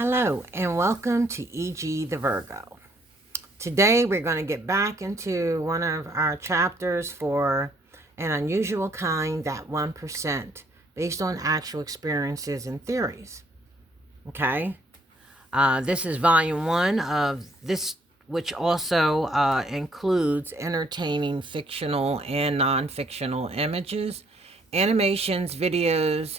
Hello and welcome to E.G. the Virgo. Today we're going to get back into one of our chapters for An Unusual Kind, That 1%, based on actual experiences and theories. Okay? This is volume 1 of this, which also includes entertaining fictional and non-fictional images, animations, videos,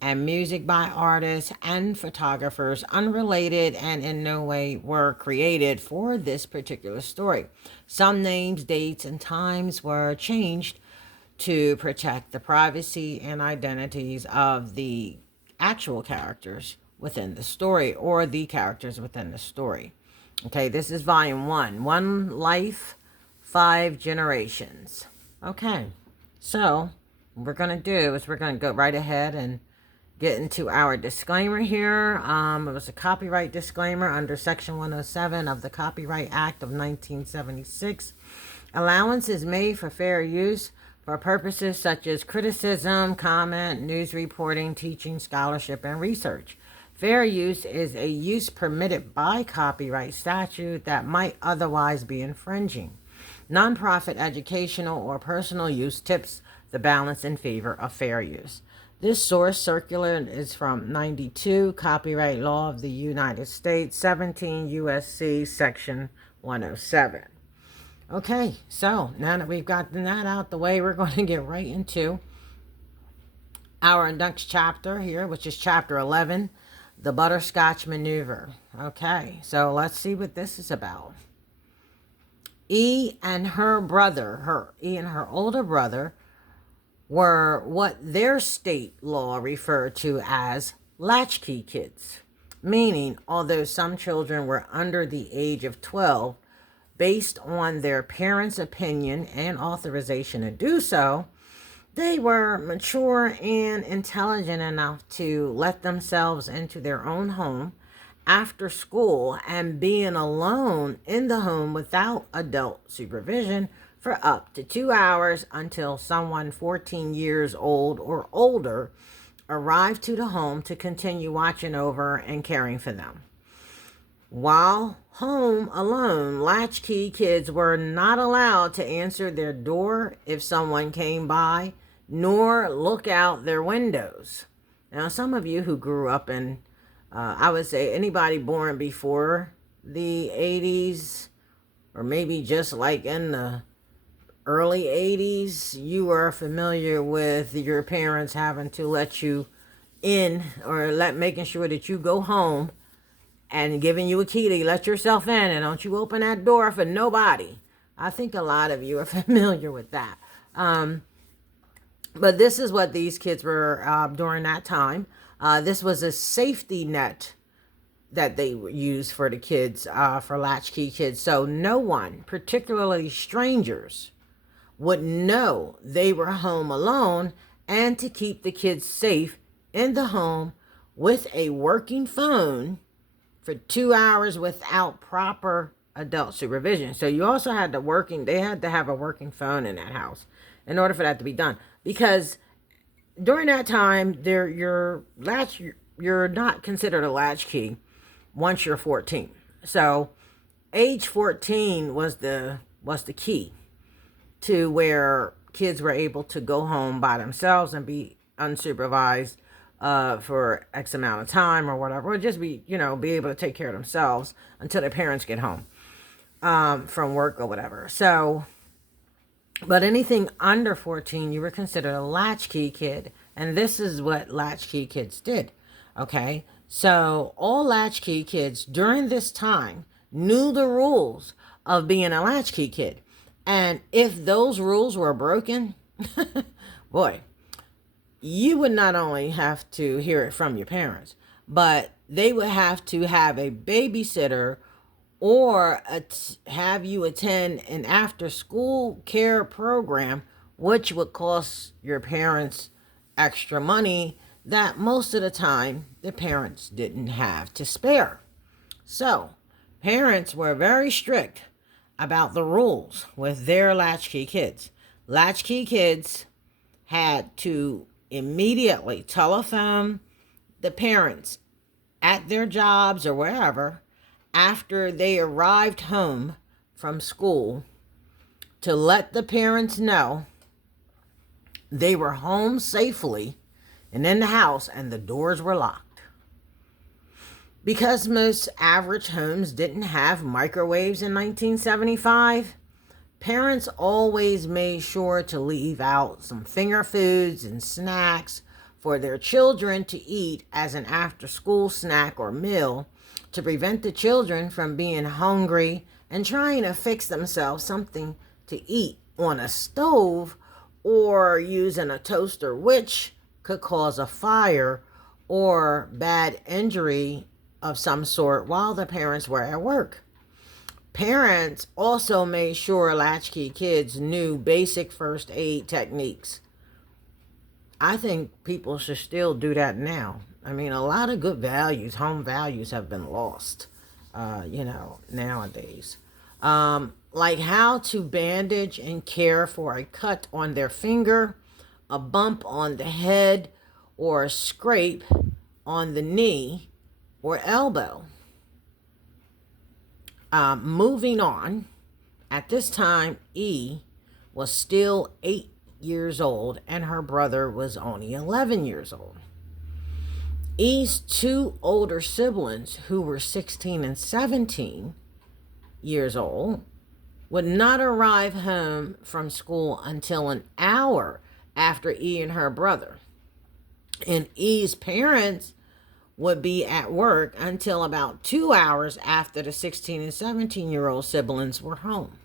and music by artists and photographers unrelated and in no way were created for this particular story. Some names, dates, and times were changed to protect the privacy and identities of the actual characters within the story or the characters within the story. Okay, this is volume 1. One life, 5 generations. Okay, so what we're going to do is we're going to go right ahead and get into our disclaimer here. It was a copyright disclaimer under Section 107 of the Copyright Act of 1976. Allowance is made for fair use for purposes such as criticism, comment, news reporting, teaching, scholarship, and research. Fair use is a use permitted by copyright statute that might otherwise be infringing. Nonprofit educational or personal use tips the balance in favor of fair use. This source circular is from 92, Copyright Law of the United States, 17 U.S.C. Section 107. Okay, so now that we've gotten that out the way, we're going to get right into our next chapter here, which is chapter 11, the Butterscotch Maneuver. Okay, so let's see what this is about. E and her older brother, were what their state law referred to as latchkey kids, meaning although some children were under the age of 12, based on their parents' opinion and authorization to do so, they were mature and intelligent enough to let themselves into their own home after school and being alone in the home without adult supervision for up to 2 hours until someone 14 years old or older arrived to the home to continue watching over and caring for them. While home alone, latchkey kids were not allowed to answer their door if someone came by, nor look out their windows. Now, some of you who grew up in, I would say anybody born before the 80s, or maybe just like in the early 80s, you are familiar with your parents having to let you in, or making sure that you go home and giving you a key to let yourself in, and don't you open that door for nobody. I think a lot of you are familiar with that. But this is what these kids were during that time. This was a safety net that they used for the kids, for latchkey kids. So no one, particularly strangers, would know they were home alone, and to keep the kids safe in the home with a working phone for 2 hours without proper adult supervision. So you also had they had to have a working phone in that house in order for that to be done. Because during that time, you're not considered a latchkey once you're 14. So age 14 was the key to where kids were able to go home by themselves and be unsupervised for X amount of time or whatever, or just be able to take care of themselves until their parents get home from work or whatever. So, but anything under 14, you were considered a latchkey kid, and this is what latchkey kids did. Okay, so all latchkey kids during this time knew the rules of being a latchkey kid. And if those rules were broken, boy, you would not only have to hear it from your parents, but they would have to have a babysitter or have you attend an after-school care program, which would cost your parents extra money that most of the time the parents didn't have to spare. So, parents were very strict about the rules with their latchkey kids. Latchkey kids had to immediately telephone the parents at their jobs or wherever, after they arrived home from school, to let the parents know they were home safely and in the house and the doors were locked. Because most average homes didn't have microwaves in 1975, parents always made sure to leave out some finger foods and snacks for their children to eat as an after-school snack or meal, to prevent the children from being hungry and trying to fix themselves something to eat on a stove or using a toaster, which could cause a fire or bad injury of some sort while the parents were at work. Parents also made sure latchkey kids knew basic first aid techniques. I think people should still do that now. I mean, a lot of good values, home values, have been lost, nowadays. Like how to bandage and care for a cut on their finger, a bump on the head, or a scrape on the knee or elbow. Moving on, at this time, E was still 8 years old and her brother was only 11 years old. E's two older siblings, who were 16 and 17 years old, would not arrive home from school until an hour after E and her brother. And E's parents would be at work until about 2 hours after the 16 and 17-year-old siblings were home.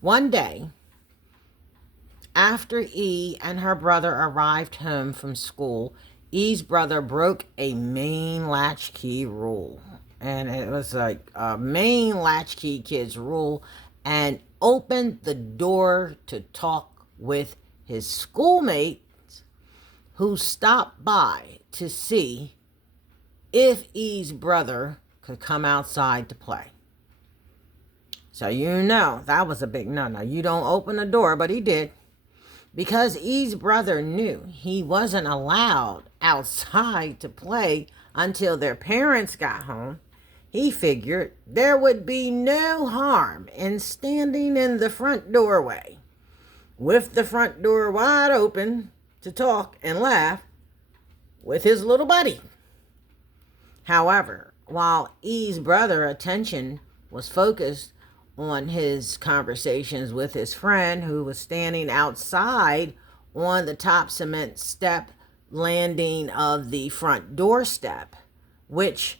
One day, after E and her brother arrived home from school, E's brother broke a main latchkey rule. And it was like a main latchkey kid's rule, and opened the door to talk with his schoolmates who stopped by to see if E's brother could come outside to play. So that was a big no-no. You don't open the door, but he did. Because E's brother knew he wasn't allowed outside to play until their parents got home, he figured there would be no harm in standing in the front doorway with the front door wide open to talk and laugh with his little buddy. However, while E's brother's attention was focused on his conversations with his friend, who was standing outside on the top cement step landing of the front doorstep, which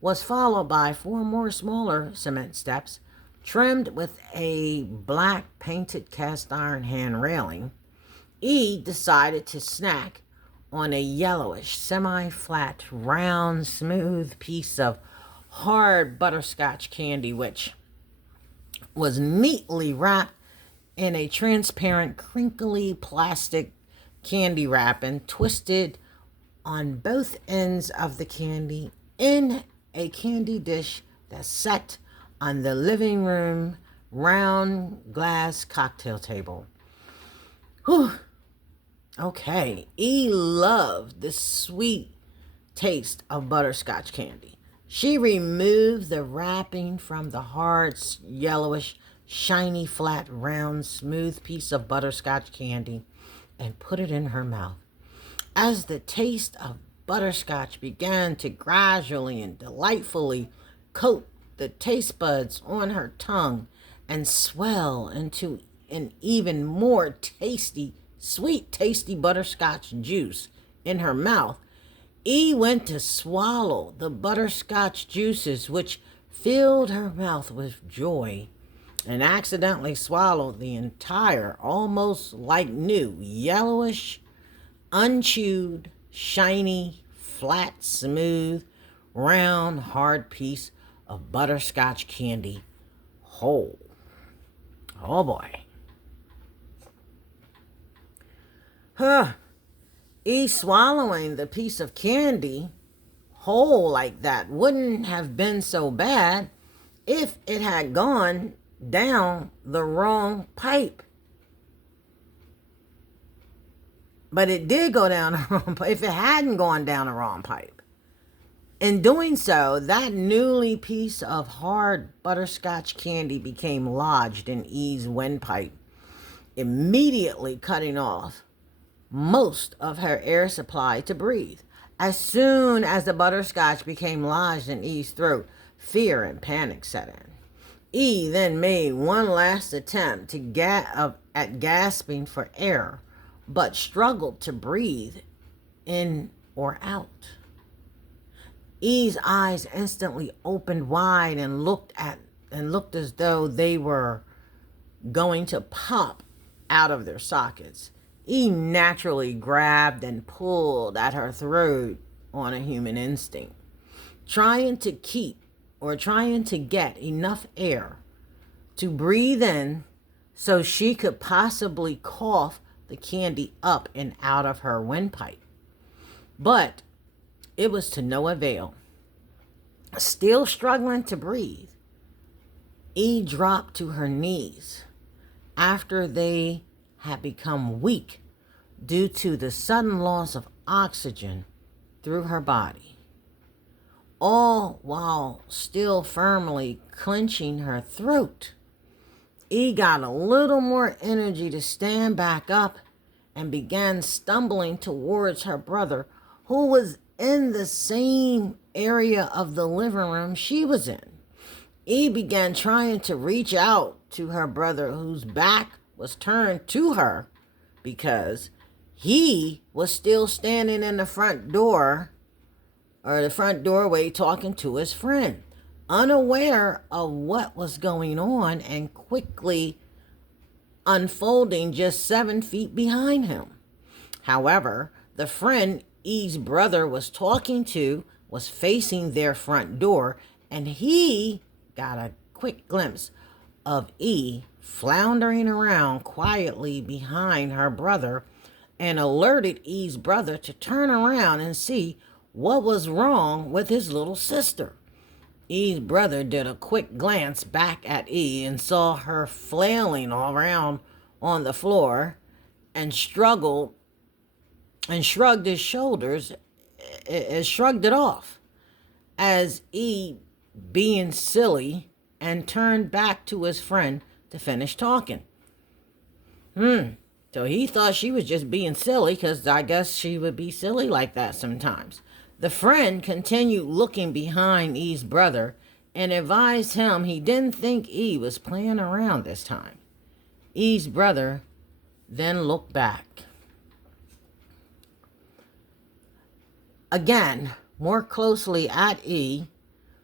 was followed by 4 more smaller cement steps trimmed with a black painted cast iron hand railing, E decided to snack on a yellowish, semi-flat, round, smooth piece of hard butterscotch candy, which was neatly wrapped in a transparent, crinkly plastic candy wrapping, twisted on both ends of the candy in a candy dish that sat on the living room round glass cocktail table. Whew. Okay, E loved the sweet taste of butterscotch candy. She removed the wrapping from the hard, yellowish, shiny, flat, round, smooth piece of butterscotch candy and put it in her mouth. As the taste of butterscotch began to gradually and delightfully coat the taste buds on her tongue and swell into an even more tasty, sweet, tasty butterscotch juice in her mouth, E went to swallow the butterscotch juices, which filled her mouth with joy, and accidentally swallowed the entire, almost like new, yellowish, unchewed, shiny, flat, smooth, round, hard piece of butterscotch candy whole. Oh boy. E swallowing the piece of candy whole like that wouldn't have been so bad if it had gone down the wrong pipe. But it did go down the wrong pipe. If it hadn't gone down the wrong pipe, in doing so, that newly piece of hard butterscotch candy became lodged in E's windpipe, immediately cutting off most of her air supply to breathe. As soon as the butterscotch became lodged in E's throat, fear and panic set in. E then made one last attempt at gasping for air, but struggled to breathe in or out. E's eyes instantly opened wide and looked as though they were going to pop out of their sockets. E naturally grabbed and pulled at her throat on a human instinct, trying to get enough air to breathe in so she could possibly cough the candy up and out of her windpipe. But it was to no avail. Still struggling to breathe, E dropped to her knees after they had become weak due to the sudden loss of oxygen through her body, all while still firmly clenching her throat. E got a little more energy to stand back up and began stumbling towards her brother, who was in the same area of the living room she was in. E began trying to reach out to her brother, whose back was turned to her because he was still standing in the front door or the front doorway talking to his friend, unaware of what was going on and quickly unfolding just 7 feet behind him. However, the friend E's brother was talking to was facing their front door, and he got a quick glimpse of E floundering around quietly behind her brother and alerted E's brother to turn around and see what was wrong with his little sister. E's brother did a quick glance back at E and saw her flailing all around on the floor and shrugged his shoulders and shrugged it off as E being silly and turned back to his friend to finish talking. So he thought she was just being silly because I guess she would be silly like that sometimes. The friend continued looking behind E's brother and advised him he didn't think E was playing around this time. E's brother then looked back. Again, more closely at E,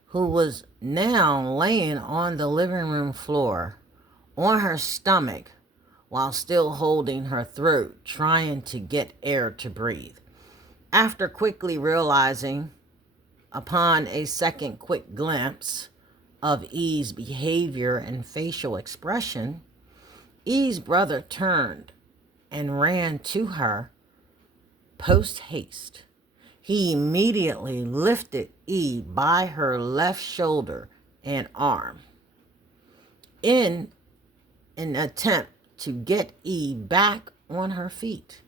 who was now laying on the living room floor on her stomach while still holding her throat, trying to get air to breathe. After quickly realizing, upon a second quick glimpse of E's behavior and facial expression, E's brother turned and ran to her post haste. He immediately lifted E by her left shoulder and arm in an attempt to get E back on her feet.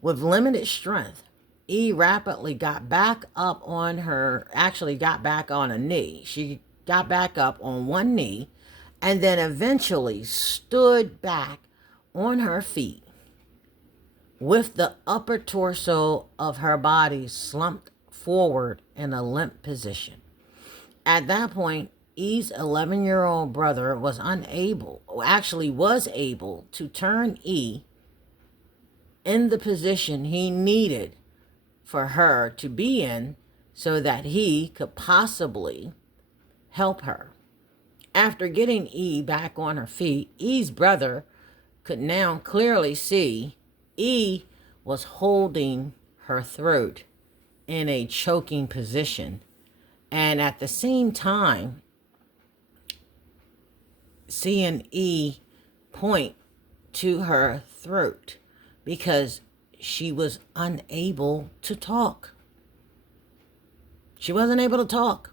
With limited strength, E rapidly got back up on a knee. She got back up on one knee and then eventually stood back on her feet with the upper torso of her body slumped forward in a limp position. At that point, E's 11-year-old brother was able to turn E in the position he needed for her to be in so that he could possibly help her. After getting E back on her feet, E's brother could now clearly see E was holding her throat in a choking position, and at the same time seeing E point to her throat because she was unable to talk. She wasn't able to talk.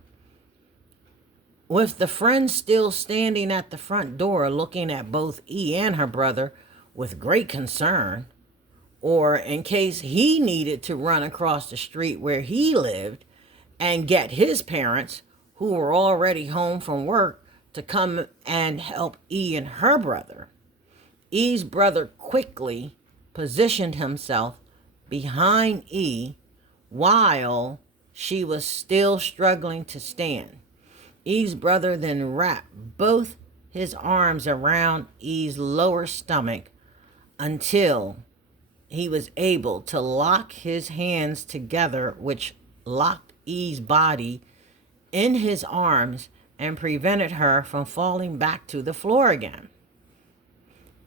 With the friend still standing at the front door looking at both E and her brother with great concern, or in case he needed to run across the street where he lived and get his parents, who were already home from work, to come and help E and her brother. E's brother quickly positioned himself behind E while she was still struggling to stand. E's brother then wrapped both his arms around E's lower stomach until he was able to lock his hands together, which locked E's body in his arms and prevented her from falling back to the floor again.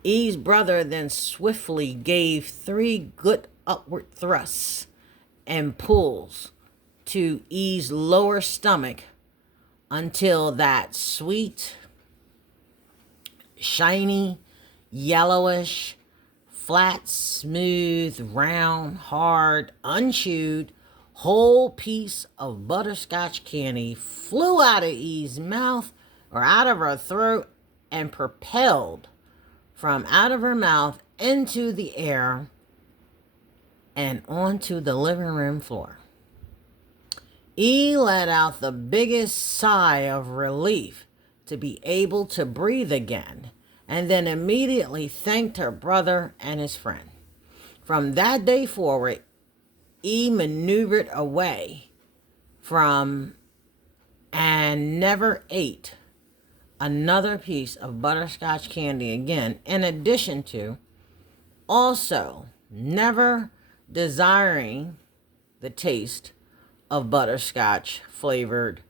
E's brother then swiftly gave 3 good upward thrusts and pulls to E's lower stomach until that sweet, shiny, yellowish, flat, smooth, round, hard, unchewed, whole piece of butterscotch candy flew out of E's mouth or out of her throat and propelled from out of her mouth into the air and onto the living room floor. E let out the biggest sigh of relief to be able to breathe again, and then immediately thanked her brother and his friend. From that day forward, E maneuvered away from and never ate another piece of butterscotch candy again, in addition to also never desiring the taste of butterscotch flavored,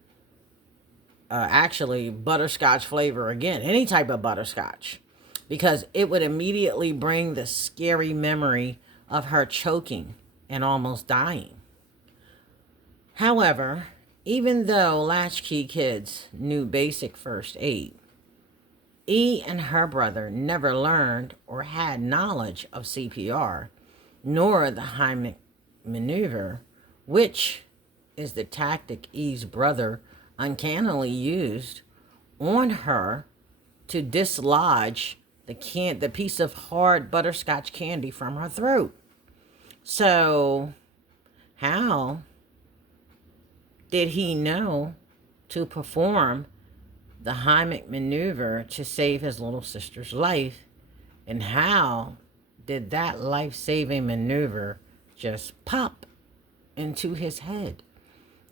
butterscotch flavor again, any type of butterscotch, because it would immediately bring the scary memory of her choking and almost dying. However, even though latchkey kids knew basic first aid, E and her brother never learned or had knowledge of CPR, nor the Heimlich maneuver, which is the tactic E's brother uncannily used on her to dislodge the piece of hard butterscotch candy from her throat. So, how did he know to perform the Heimlich maneuver to save his little sister's life? And how did that life-saving maneuver just pop into his head,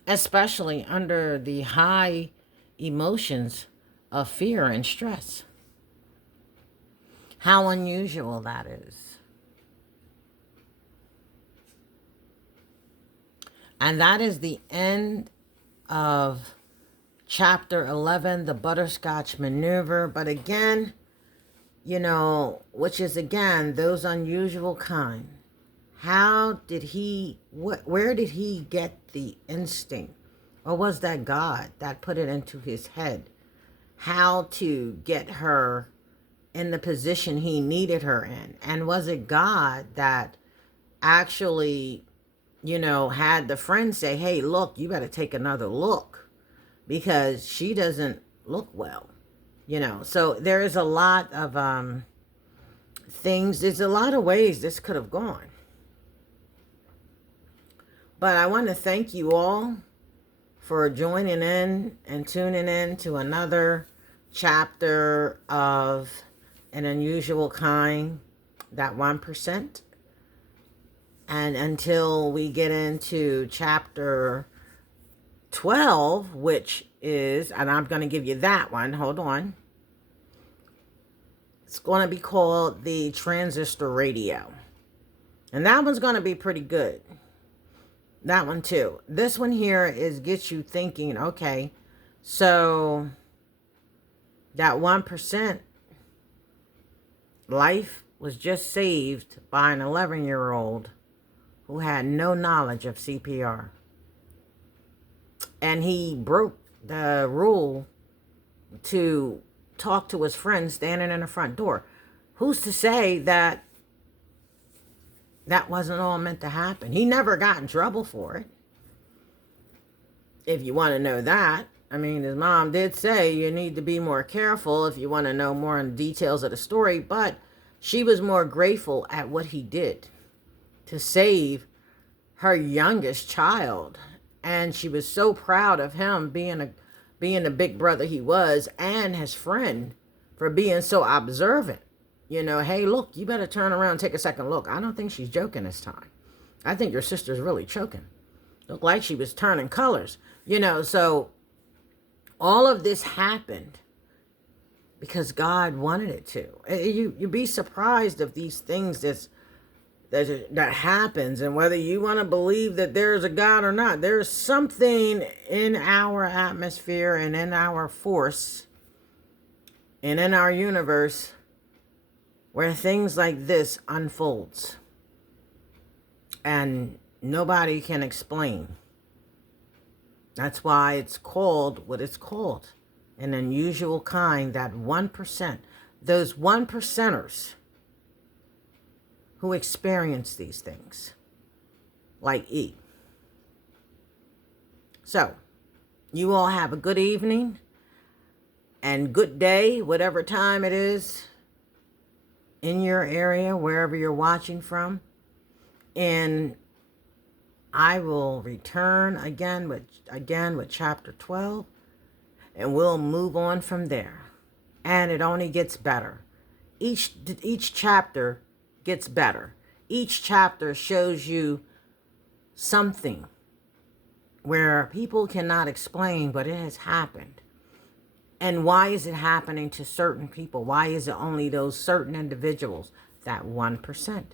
especially under the high emotions of fear and stress? How unusual that is. And that is the end of chapter 11, the butterscotch maneuver. But again, which is again, those unusual kind. How did he, where did he get the instinct? Or was that God that put it into his head? How to get her in the position he needed her in? And was it God that actually, had the friend say, hey, look, you better take another look because she doesn't look well, So there is a lot of things. There's a lot of ways this could have gone. But I want to thank you all for joining in and tuning in to another chapter of An Unusual Kind, that 1%. And until we get into chapter 12, which is, and I'm going to give you that one, hold on. It's going to be called The Transistor Radio. And that one's going to be pretty good. That one too. This one here gets you thinking, okay, so that 1% life was just saved by an 11-year-old who had no knowledge of CPR. And he broke the rule to talk to his friend standing in the front door. Who's to say that that wasn't all meant to happen? He never got in trouble for it. If you want to know that. I mean, his mom did say you need to be more careful if you want to know more in details of the story, but she was more grateful at what he did. to save her youngest child. And she was so proud of him being the big brother he was, and his friend for being so observant. You know, hey, look, you better turn around and take a second look. I don't think she's joking this time. I think your sister's really choking. Looked like she was turning colors. You know, so all of this happened because God wanted it to. You'd be surprised of these things that happens, and whether you want to believe that there's a God or not, there's something in our atmosphere and in our force and in our universe where things like this unfolds and nobody can explain. That's why it's called what it's called, an unusual kind, that 1%, those 1%ers who experience these things, like E. So, you all have a good evening and good day, whatever time it is in your area, wherever you're watching from. And I will return again with chapter 12, and we'll move on from there. And it only gets better. Each chapter gets better. Each chapter shows you something where people cannot explain, but it has happened. And why is it happening to certain people? Why is it only those certain individuals, that 1%?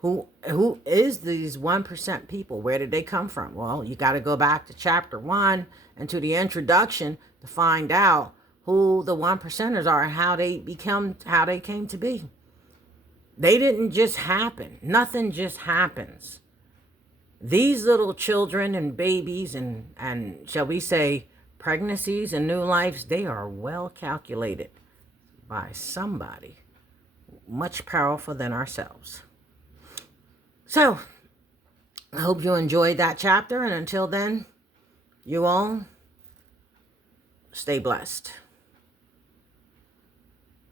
Who is these 1% people? Where did they come from? Well, you got to go back to chapter 1 and to the introduction to find out who the 1%ers are and how they came to be. They didn't just happen. Nothing just happens. These little children and babies and shall we say pregnancies and new lives, they are well calculated by somebody much powerful than ourselves. So, I hope you enjoyed that chapter, and until then, you all stay blessed.